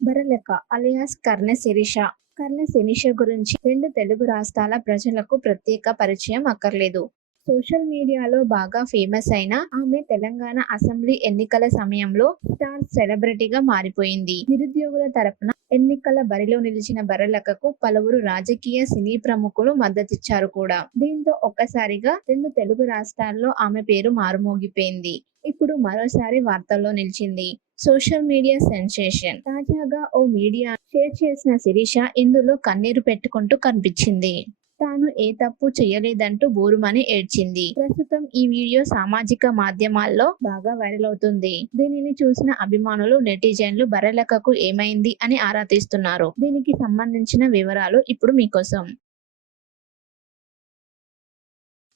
బరలెక్క alias కర్ణ శిరీష. కర్ణ శిరీష గురించి రెండు తెలుగు రాష్ట్రాల ప్రజలకు ప్రత్యేక పరిచయం అక్కర్లేదు. సోషల్ మీడియాలో బాగా ఫేమస్ అయిన ఆమె తెలంగాణ అసెంబ్లీ ఎన్నికల సమయంలో స్టార్ సెలబ్రిటీగా మారిపోయింది. నిరుద్యోగుల తరపున ఎన్నికల బరిలో నిలిచిన బరలకకు పలువురు రాజకీయ సినీ ప్రముఖులు మద్దతిచ్చారు కూడా. దీంతో ఒక్కసారిగా రెండు తెలుగు రాష్ట్రాల్లో ఆమె పేరు మారుమోగిపోయింది. ఇప్పుడు మరోసారి వార్తల్లో నిలిచింది. Social media sensation. తాజాగా ఓ మీడియా షేర్ చేసిన శిరీష ఇందులో కన్నీరు పెట్టుకుంటూ కనిపించింది. తాను ఏ తప్పు చేయలేదంటూ బోరుమని ఏడ్చింది. ప్రస్తుతం ఈ వీడియో సామాజిక మాధ్యమాల్లో బాగా వైరల్ అవుతుంది. దీనిని చూసిన అభిమానులు నెటిజన్లు బరలకకు ఏమైంది అని ఆరా తీస్తున్నారు. దీనికి సంబంధించిన వివరాలు ఇప్పుడు మీకోసం.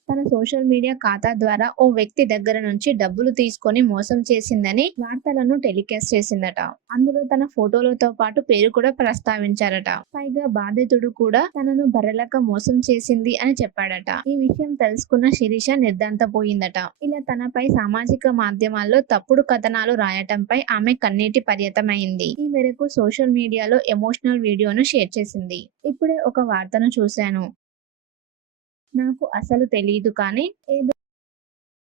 తన సోషల్ మీడియా ఖాతా ద్వారా ఓ వ్యక్తి దగ్గర నుంచి డబ్బులు తీసుకొని మోసం చేసిందని వార్తలను టెలికాస్ట్ చేసిందట. అందులో తన ఫోటోలతో పాటు పేరు కూడా ప్రస్తావించారట. పైగా బాధితుడు కూడా తనను బర్రెలక మోసం చేసింది అని చెప్పాడట. ఈ విషయం తెలుసుకున్న శిరీష నిర్దాంతపోయిందట. ఇలా తనపై సామాజిక మాధ్యమాల్లో తప్పుడు కథనాలు రాయటంపై ఆమె కన్నీటి పర్యతమైంది. ఈ మేరకు సోషల్ మీడియాలో ఎమోషనల్ వీడియోను షేర్ చేసింది. ఇప్పుడే ఒక వార్తను చూశాను. నాకు అసలు తెలియదు కానీ ఏదో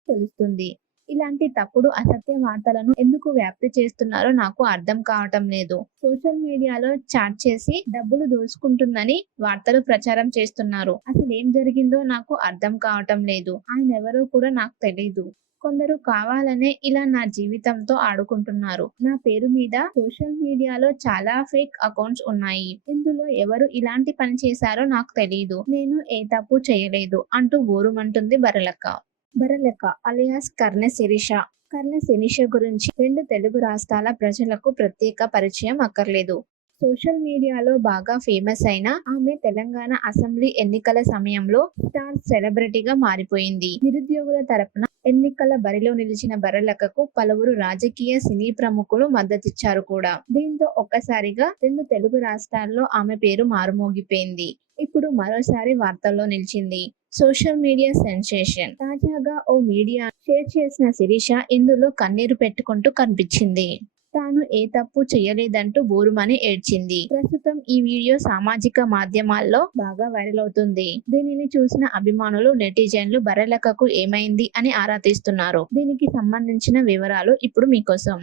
తెలుస్తుంది. ఇలాంటి తప్పుడు అసత్య వార్తలను ఎందుకు వ్యాప్తి చేస్తున్నారో నాకు అర్థం కావటం లేదు. సోషల్ మీడియాలో చాట్ చేసి డబ్బులు దోచుకుంటుందని వార్తలు ప్రచారం చేస్తున్నారు. అసలు ఏం జరిగిందో నాకు అర్థం కావటం లేదు. ఆయన ఎవరో కూడా నాకు తెలియదు కొందరు కావాలనే ఇలా నా జీవితంతో ఆడుకుంటున్నారు. నా పేరు మీద సోషల్ మీడియాలో చాలా ఫేక్ అకౌంట్స్ ఉన్నాయి. ఇందులో ఎవరు ఇలాంటి పని చేశారో నాకు తెలియదు నేను ఏ తప్పు చేయలేదు అంటూ బోరుమంటుంది బరలక్క బరలక్క అలియాస్ కర్ణ శిరీష. కర్ణ శిరీష గురించి రెండు తెలుగు రాష్ట్రాల ప్రజలకు ప్రత్యేక పరిచయం అక్కర్లేదు. సోషల్ మీడియాలో బాగా ఫేమస్ అయిన ఆమె తెలంగాణ అసెంబ్లీ ఎన్నికల సమయంలో స్టార్ సెలబ్రిటీగా మారిపోయింది. నిరుద్యోగుల తరపున ఎన్నికల బరిలో నిలిచిన బరలకకు పలువురు రాజకీయ సినీ ప్రముఖులు మద్దతిచ్చారు కూడా. దీంతో ఒక్కసారిగా రెండు తెలుగు రాష్ట్రాల్లో ఆమె పేరు మారుమోగిపోయింది. ఇప్పుడు మరోసారి వార్తల్లో నిలిచింది. Social media sensation. తాజాగా ఓ మీడియా షేర్ చేసిన శిరీష ఇందులో కన్నీరు పెట్టుకుంటూ కనిపించింది. తాను ఏ తప్పు చేయలేదంటూ బోరుమని ఏడ్చింది. ప్రస్తుతం ఈ వీడియో సామాజిక మాధ్యమాల్లో బాగా వైరల్ అవుతుంది. దీనిని చూసిన అభిమానులు నెటిజన్లు బరలకకు ఏమైంది అని ఆరా తీస్తున్నారు. దీనికి సంబంధించిన వివరాలు ఇప్పుడు మీకోసం.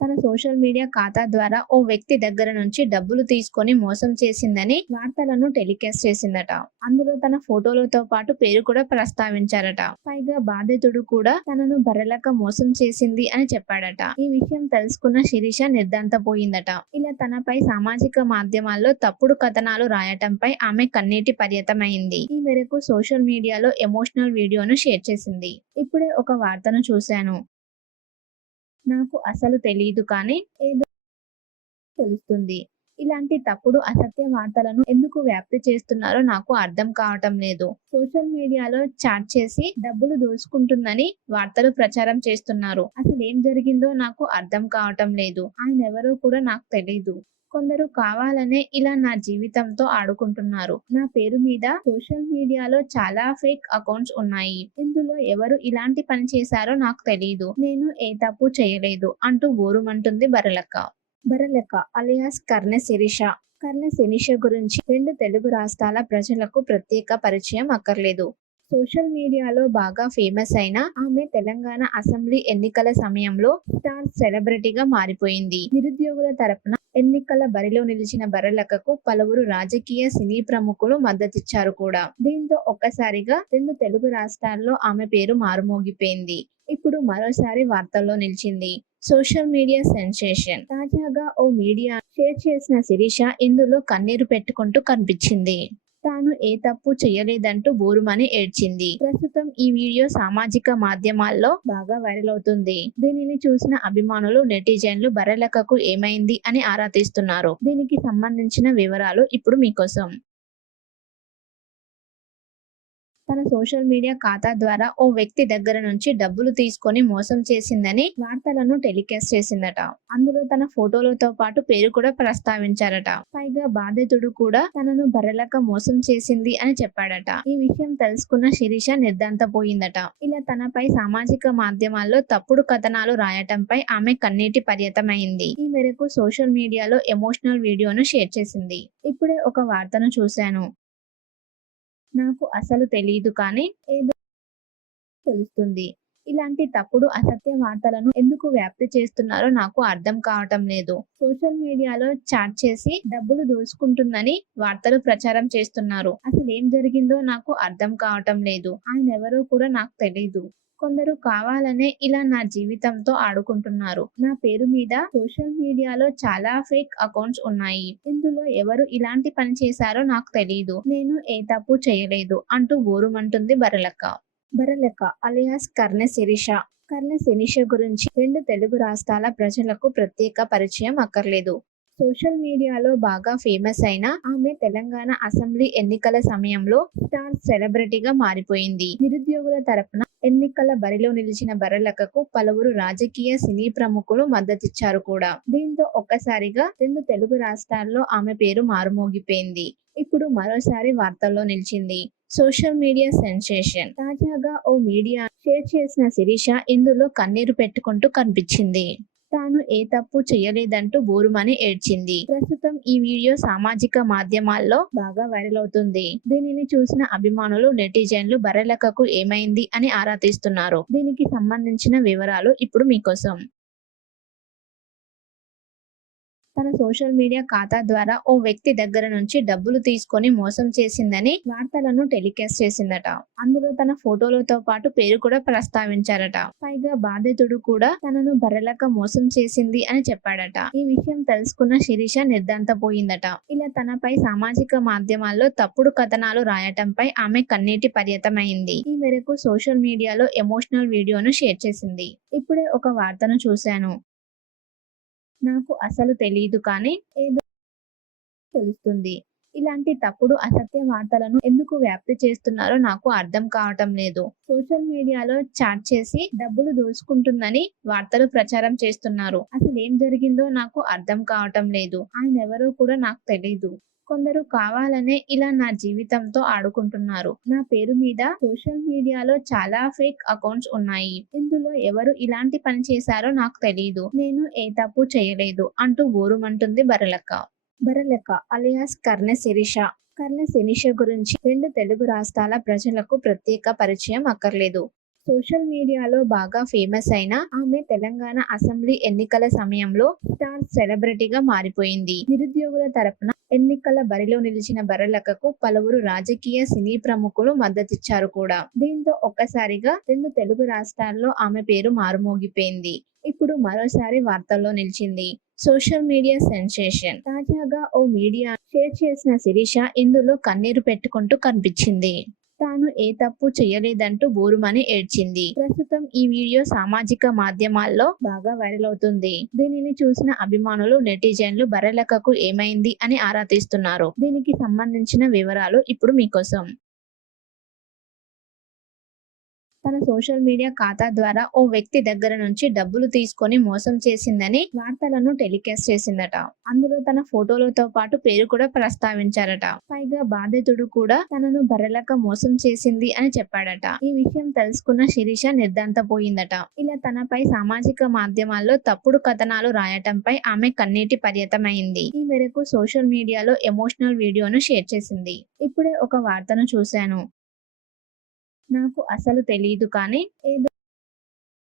తన సోషల్ మీడియా ఖాతా ద్వారా ఓ వ్యక్తి దగ్గర నుంచి డబ్బులు తీసుకొని మోసం చేసిందని వార్తలను టెలికాస్ట్ చేసిందట. అందులో తన ఫోటోలతో పాటు పేరు కూడా ప్రస్తావించారట. పైగా బాధితుడు కూడా తనను బర్రెలక మోసం చేసింది అని చెప్పాడట. ఈ విషయం తెలుసుకున్న శిరీష నిర్దాంతపోయిందట. ఇలా తనపై సామాజిక మాధ్యమాల్లో తప్పుడు కథనాలు రాయటంపై ఆమె కన్నీటి పర్యతమైంది. ఈ మేరకు సోషల్ మీడియాలో ఎమోషనల్ వీడియోను షేర్ చేసింది. ఇప్పుడే ఒక వార్తను చూశాను. నాకు అసలు తెలియదు కానీ ఏదో తెలుస్తుంది. ఇలాంటి తప్పుడు అసత్య వార్తలను ఎందుకు వ్యాప్తి చేస్తున్నారో నాకు అర్థం కావటం లేదు. సోషల్ మీడియాలో చాట్ చేసి డబ్బులు దోచుకుంటుందని వార్తలు ప్రచారం చేస్తున్నారు. అసలు ఏం జరిగిందో నాకు అర్థం కావటం లేదు. ఆయన ఎవరో కూడా నాకు తెలియదు కొందరు కావాలనే ఇలా నా జీవితంతో ఆడుకుంటున్నారు. నా పేరు మీద సోషల్ మీడియాలో చాలా ఫేక్ అకౌంట్స్ ఉన్నాయి. ఇందులో ఎవరు ఇలాంటి పని చేశారో నాకు తెలియదు నేను ఏ తప్పు చేయలేదు అంటూ బోరుమంటుంది బరలక్క బరలక్క అలియాస్ కర్ణ శిరీష. కర్ణ శిరీష గురించి రెండు తెలుగు రాష్ట్రాల ప్రజలకు ప్రత్యేక పరిచయం అక్కర్లేదు. సోషల్ మీడియాలో బాగా ఫేమస్ అయిన ఆమె తెలంగాణ అసెంబ్లీ ఎన్నికల సమయంలో స్టార్ సెలబ్రిటీగా మారిపోయింది. నిరుద్యోగుల తరపున ఎన్నికల బరిలో నిలిచిన బరలకకు పలువురు రాజకీయ సినీ ప్రముఖులు మద్దతిచ్చారు కూడా. దీంతో ఒక్కసారిగా రెండు తెలుగు రాష్ట్రాల్లో ఆమె పేరు మారుమోగిపోయింది. ఇప్పుడు మరోసారి వార్తల్లో నిలిచింది. Social media sensation. తాజాగా ఓ మీడియా షేర్ చేసిన శిరీష ఇందులో కన్నీరు పెట్టుకుంటూ కనిపించింది. తాను ఏ తప్పు చేయలేదంటూ బోరుమని ఏడ్చింది. ప్రస్తుతం ఈ వీడియో సామాజిక మాధ్యమాల్లో బాగా వైరల్ అవుతుంది. దీనిని చూసిన అభిమానులు నెటిజన్లు బర్రెలకకు ఏమైంది అని ఆరా తీస్తున్నారు. దీనికి సంబంధించిన వివరాలు ఇప్పుడు మీకోసం. తన సోషల్ మీడియా ఖాతా ద్వారా ఓ వ్యక్తి దగ్గర నుంచి డబ్బులు తీసుకొని మోసం చేసిందని వార్తలను టెలికాస్ట్ చేసిందట. అందులో తన ఫోటోలతో పాటు పేరు కూడా ప్రస్తావించారట. పైగా బాధితుడు కూడా తనను బర్రెలక మోసం చేసింది అని చెప్పాడట. ఈ విషయం తెలుసుకున్న శిరీష నిర్దాంతపోయిందట. ఇలా తనపై సామాజిక మాధ్యమాల్లో తప్పుడు కథనాలు రాయటంపై ఆమె కన్నీటి పర్యతమైంది. ఈ మేరకు సోషల్ మీడియాలో ఎమోషనల్ వీడియోను షేర్ చేసింది. ఇప్పుడే ఒక వార్తను చూశాను. నాకు అసలు తెలియదు కానీ ఏదో తెలుస్తుంది. ఇలాంటి తప్పుడు అసత్య వార్తలను ఎందుకు వ్యాప్తి చేస్తున్నారో నాకు అర్థం కావటం లేదు. సోషల్ మీడియాలో చాట్ చేసి డబ్బులు దోచుకుంటుందని వార్తలు ప్రచారం చేస్తున్నారు. అసలు ఏం జరిగిందో నాకు అర్థం కావటం లేదు. ఆయన ఎవరో కూడా నాకు తెలియదు కొందరు కావాలనే ఇలా నా జీవితంతో ఆడుకుంటున్నారు. నా పేరు మీద సోషల్ మీడియాలో చాలా ఫేక్ అకౌంట్స్ ఉన్నాయి. ఇందులో ఎవరు ఇలాంటి పని చేశారో నాకు తెలియదు నేను ఏ తప్పు చేయలేదు అంటూ బోరుమంటుంది బరలక్క బరలక్క అలియాస్ కర్ణె శిరీష. కర్ణె శిరీష గురించి రెండు తెలుగు రాష్ట్రాల ప్రజలకు ప్రత్యేక పరిచయం అక్కర్లేదు. సోషల్ మీడియాలో బాగా ఫేమస్ అయిన ఆమె తెలంగాణ అసెంబ్లీ ఎన్నికల సమయంలో స్టార్ సెలబ్రిటీగా మారిపోయింది. నిరుద్యోగుల తరపున ఎన్నికల బరిలో నిలిచిన బర్రెలకకు పలువురు రాజకీయ సినీ ప్రముఖులు మద్దతిచ్చారు కూడా. దీంతో ఒక్కసారిగా రెండు తెలుగు రాష్ట్రాల్లో ఆమె పేరు మారుమోగిపోయింది. ఇప్పుడు మరోసారి వార్తల్లో నిలిచింది. Social media sensation. తాజాగా ఓ మీడియా షేర్ చేసిన శిరీష ఇందులో కన్నీరు పెట్టుకుంటూ కనిపించింది. తాను ఏ తప్పు చేయలేదంటూ బోరుమని ఏడ్చింది. ప్రస్తుతం ఈ వీడియో సామాజిక మాధ్యమాల్లో బాగా వైరల్ అవుతుంది. దీనిని చూసిన అభిమానులు నెటిజన్లు బర్రెలకకు ఏమైంది అని ఆరా తీస్తున్నారు. దీనికి సంబంధించిన వివరాలు ఇప్పుడు మీకోసం. తన సోషల్ మీడియా ఖాతా ద్వారా ఓ వ్యక్తి దగ్గర నుంచి డబ్బులు తీసుకొని మోసం చేసిందని వార్తలను టెలికాస్ట్ చేసిందట. అందులో తన ఫోటోలతో పాటు పేరు కూడా ప్రస్తావించారట. పైగా బాధితుడు కూడా తనను బర్రెలక మోసం చేసింది అని చెప్పాడట. ఈ విషయం తెలుసుకున్న శిరీష నిర్దాంతపోయిందట. ఇలా తనపై సామాజిక మాధ్యమాల్లో తప్పుడు కథనాలు రాయటంపై ఆమె కన్నీటి పర్యతమైంది. ఈ మేరకు సోషల్ మీడియాలో ఎమోషనల్ వీడియోను షేర్ చేసింది. ఇప్పుడే ఒక వార్తను చూశాను. నాకు అసలు తెలియదు కానీ ఏదో తెలుస్తుంది. ఇలాంటి తప్పుడు అసత్య వార్తలను ఎందుకు వ్యాప్తి చేస్తున్నారో నాకు అర్థం కావటం లేదు. సోషల్ మీడియాలో చాట్ చేసి డబ్బులు దోచుకుంటుందని వార్తలు ప్రచారం చేస్తున్నారు. అసలు ఏం జరిగిందో నాకు అర్థం కావటం లేదు. ఆయన ఎవరో కూడా నాకు తెలియదు కొందరు కావాలనే ఇలా నా జీవితంతో ఆడుకుంటున్నారు. నా పేరు మీద సోషల్ మీడియాలో చాలా ఫేక్ అకౌంట్స్ ఉన్నాయి. ఇందులో ఎవరు ఇలాంటి పని చేశారో నాకు తెలియదు నేను ఏ తప్పు చేయలేదు అంటూ బోరుమంటుంది బరలక్క బరలక్క అలియాస్ కర్ణె శిరీష. కర్ణె శిరీష గురించి రెండు తెలుగు రాష్ట్రాల ప్రజలకు ప్రత్యేక పరిచయం అక్కర్లేదు. సోషల్ మీడియాలో బాగా ఫేమస్ అయిన ఆమె తెలంగాణ అసెంబ్లీ ఎన్నికల సమయంలో స్టార్ సెలబ్రిటీగా మారిపోయింది. నిరుద్యోగుల తరపున ఎన్నికల బరిలో నిలిచిన బర్రెలకకు పలువురు రాజకీయ సినీ ప్రముఖులు మద్దతిచ్చారు కూడా. దీంతో ఒక్కసారిగా రెండు తెలుగు రాష్ట్రాల్లో ఆమె పేరు మారుమోగిపోయింది. ఇప్పుడు మరోసారి వార్తల్లో నిలిచింది. Social media sensation. తాజాగా ఓ మీడియా షేర్ చేసిన శిరీష ఇందులో కన్నీరు పెట్టుకుంటూ కనిపించింది. తాను ఏ తప్పు చేయలేదంటూ బోరుమని ఏడ్చింది. ప్రస్తుతం ఈ వీడియో సామాజిక మాధ్యమాల్లో బాగా వైరల్ అవుతుంది. దీనిని చూసిన అభిమానులు నెటిజన్లు బర్రెలకకు ఏమైంది అని ఆరా తీస్తున్నారు. దీనికి సంబంధించిన వివరాలు ఇప్పుడు మీకోసం. తన సోషల్ మీడియా ఖాతా ద్వారా ఓ వ్యక్తి దగ్గర నుంచి డబ్బులు తీసుకొని మోసం చేసిందని వార్తలను టెలికాస్ట్ చేసిందట. అందులో తన ఫోటోలతో పాటు పేరు కూడా ప్రస్తావించారట. పైగా బాధితుడు కూడా తనను బర్రెలక మోసం చేసింది అని చెప్పాడట. ఈ విషయం తెలుసుకున్న శిరీష నిర్దాంతపోయిందట. ఇలా తనపై సామాజిక మాధ్యమాల్లో తప్పుడు కథనాలు రాయటంపై ఆమె కన్నీటి పర్యతమైంది. ఈ మేరకు సోషల్ మీడియాలో ఎమోషనల్ వీడియోను షేర్ చేసింది. ఇప్పుడే ఒక వార్తను చూశాను. నాకు అసలు తెలియదు కానీ ఏదో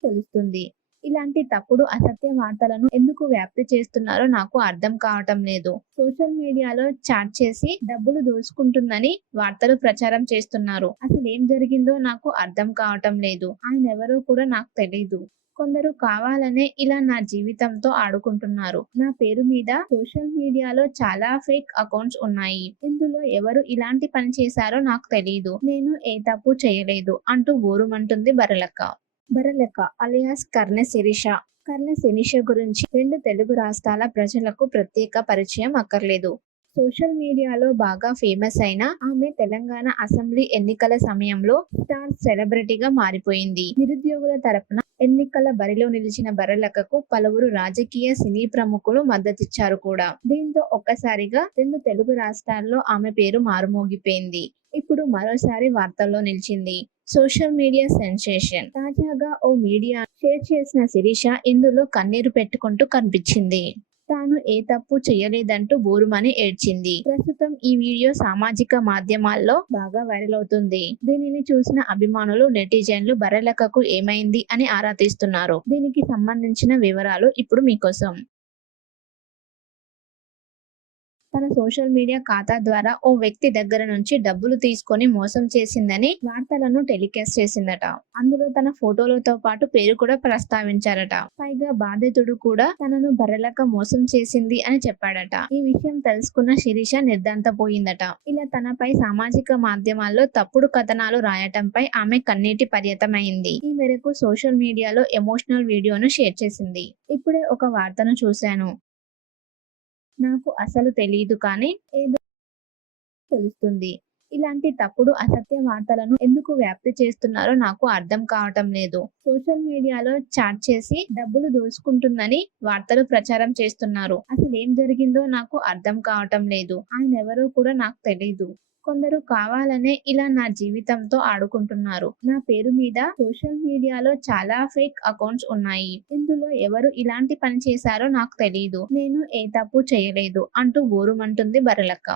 తెలుస్తుంది. ఇలాంటి తప్పుడు అసత్య వార్తలను ఎందుకు వ్యాప్తి చేస్తున్నారో నాకు అర్థం కావటం లేదు. సోషల్ మీడియాలో చాట్ చేసి డబ్బులు దోచుకుంటుందని వార్తలు ప్రచారం చేస్తున్నారు. అసలు ఏం జరిగిందో నాకు అర్థం కావటం లేదు. ఆయన ఎవరో కూడా నాకు తెలియదు కొందరు కావాలనే ఇలా నా జీవితంతో ఆడుకుంటున్నారు. నా పేరు మీద సోషల్ మీడియాలో చాలా ఫేక్ అకౌంట్స్ ఉన్నాయి. ఇందులో ఎవరు ఇలాంటి పని చేశారో నాకు తెలియదు నేను ఏ తప్పు చేయలేదు అంటూ బోరుమంటుంది బరలక్క బరలక్క అలియాస్ కర్ణె శిరీష. కర్ణె శిరీష గురించి రెండు తెలుగు రాష్ట్రాల ప్రజలకు ప్రత్యేక పరిచయం అక్కర్లేదు. సోషల్ మీడియాలో బాగా ఫేమస్ అయిన ఆమె తెలంగాణ అసెంబ్లీ ఎన్నికల సమయంలో స్టార్ సెలబ్రిటీగా మారిపోయింది. నిరుద్యోగుల తరపున ఎన్నికల బరిలో నిలిచిన బరలకకు పలువురు రాజకీయ సినీ ప్రముఖులు మద్దతిచ్చారు కూడా. దీంతో ఒక్కసారిగా రెండు తెలుగు రాష్ట్రాల్లో ఆమె పేరు మారుమోగిపోయింది. ఇప్పుడు మరోసారి వార్తల్లో నిలిచింది. Social media sensation. తాజాగా ఓ మీడియా షేర్ చేసిన శిరీష ఇందులో కన్నీరు పెట్టుకుంటూ కనిపించింది. తాను ఏ తప్పు చేయలేదంటూ బోరుమని ఏడ్చింది. ప్రస్తుతం ఈ వీడియో సామాజిక మాధ్యమాల్లో బాగా వైరల్ అవుతుంది. దీనిని చూసిన అభిమానులు నెటిజన్లు బరలకకు ఏమైంది అని ఆరా తీస్తున్నారు. దీనికి సంబంధించిన వివరాలు ఇప్పుడు మీకోసం. తన సోషల్ మీడియా ఖాతా ద్వారా ఓ వ్యక్తి దగ్గర నుంచి డబ్బులు తీసుకొని మోసం చేసిందని వార్తలను టెలికాస్ట్ చేసిందట. అందులో తన ఫోటోలతో పాటు పేరు కూడా ప్రస్తావించారట. పైగా బాధితుడు కూడా తనను బర్రెలక మోసం చేసింది అని చెప్పాడట. ఈ విషయం తెలుసుకున్న శిరీష నిర్దాంతపోయిందట. ఇలా తనపై సామాజిక మాధ్యమాల్లో తప్పుడు కథనాలు రాయటంపై ఆమె కన్నీటి పర్యతమైంది. ఈ మేరకు సోషల్ మీడియాలో ఎమోషనల్ వీడియోను షేర్ చేసింది. ఇప్పుడే ఒక వార్తను చూశాను. నాకు అసలు తెలియదు కానీ ఏదో తెలుస్తుంది. ఇలాంటి తప్పుడు అసత్య వార్తలను ఎందుకు వ్యాప్తి చేస్తున్నారో నాకు అర్థం కావటం లేదు. సోషల్ మీడియాలో చాట్ చేసి డబ్బులు దోసుకుంటుందని వార్తలు ప్రచారం చేస్తున్నారు. అసలు ఏం జరిగిందో నాకు అర్థం కావటం లేదు. ఆయన ఎవరో కూడా నాకు తెలీదు. కొందరు కావాలనే ఇలా నా జీవితంతో ఆడుకుంటున్నారు. నా పేరు మీద సోషల్ మీడియాలో చాలా ఫేక్ అకౌంట్స్ ఉన్నాయి. ఇందులో ఎవరు ఇలాంటి పని చేశారో నాకు తెలియదు నేను ఏ తప్పు చేయలేదు అంటూ బోరుమంటుంది బరలక్క